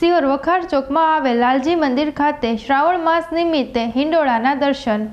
સિહોર વખાર ચોકમાં આવેલ લાલજી મંદિર ખાતે શ્રાવણ માસ નિમિત્તે હિંડોળાના દર્શન।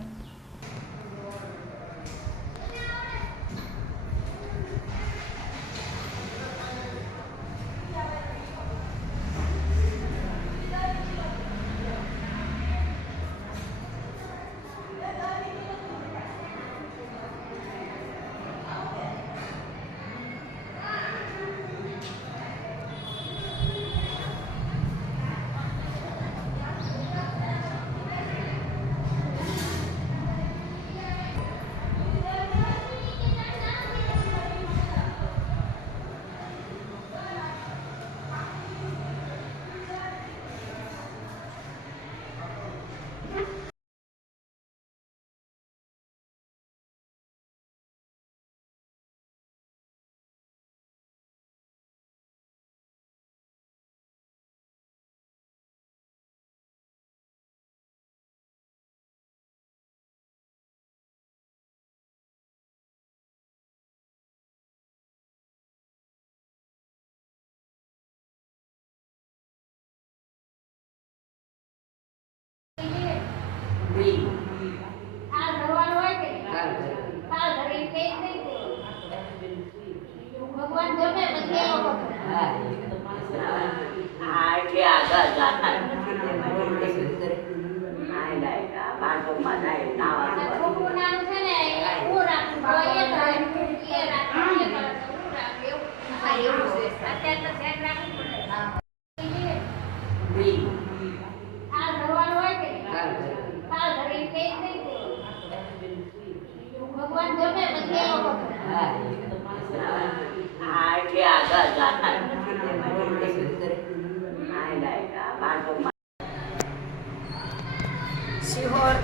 સિહોર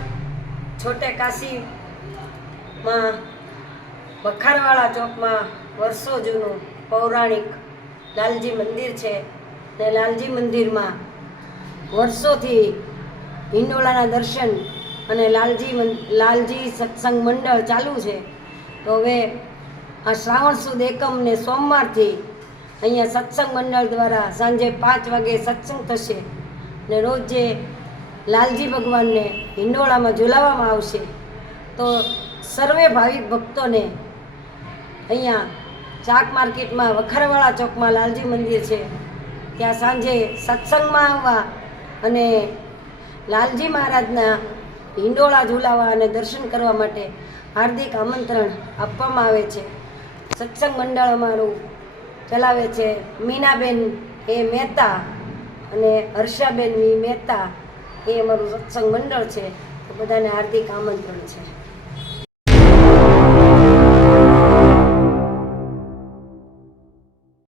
છોટે કાશી માં વખારવાળા ચોકમાં વર્ષો જૂનું પૌરાણિક લાલજી મંદિર છે ને લાલજી મંદિરમાં વર્ષોથી હિંડોળાના દર્શન અને લાલજી સત્સંગ મંડળ ચાલુ છે। તો હવે આ શ્રાવણ સુદ એકમ ને સોમવારથી અહીંયા સત્સંગ મંડળ દ્વારા સાંજે 5 વાગે સત્સંગ થશે ને રોજ જે લાલજી ભગવાનને હિંડોળામાં ઝુલાવવામાં આવશે। તો સર્વે ભાવિક ભક્તોને અહીંયા ચાક માર્કેટમાં વખારવાળા ચોકમાં લાલજી મંદિર છે ત્યાં સાંજે સત્સંગમાં આવવા અને લાલજી મહારાજના હિંડોળા ઝુલાવવા અને દર્શન કરવા માટે હાર્દિક આમંત્રણ આપવામાં આવે છે। સત્સંગ મંડળ અમારું ચલાવે છે મીનાબેન એ મહેતા અને હર્ષાબેન વી મહેતા, એ અમારું સત્સંગ મંડળ છે। તો બધાને હાર્દિક આમંત્રણ છે।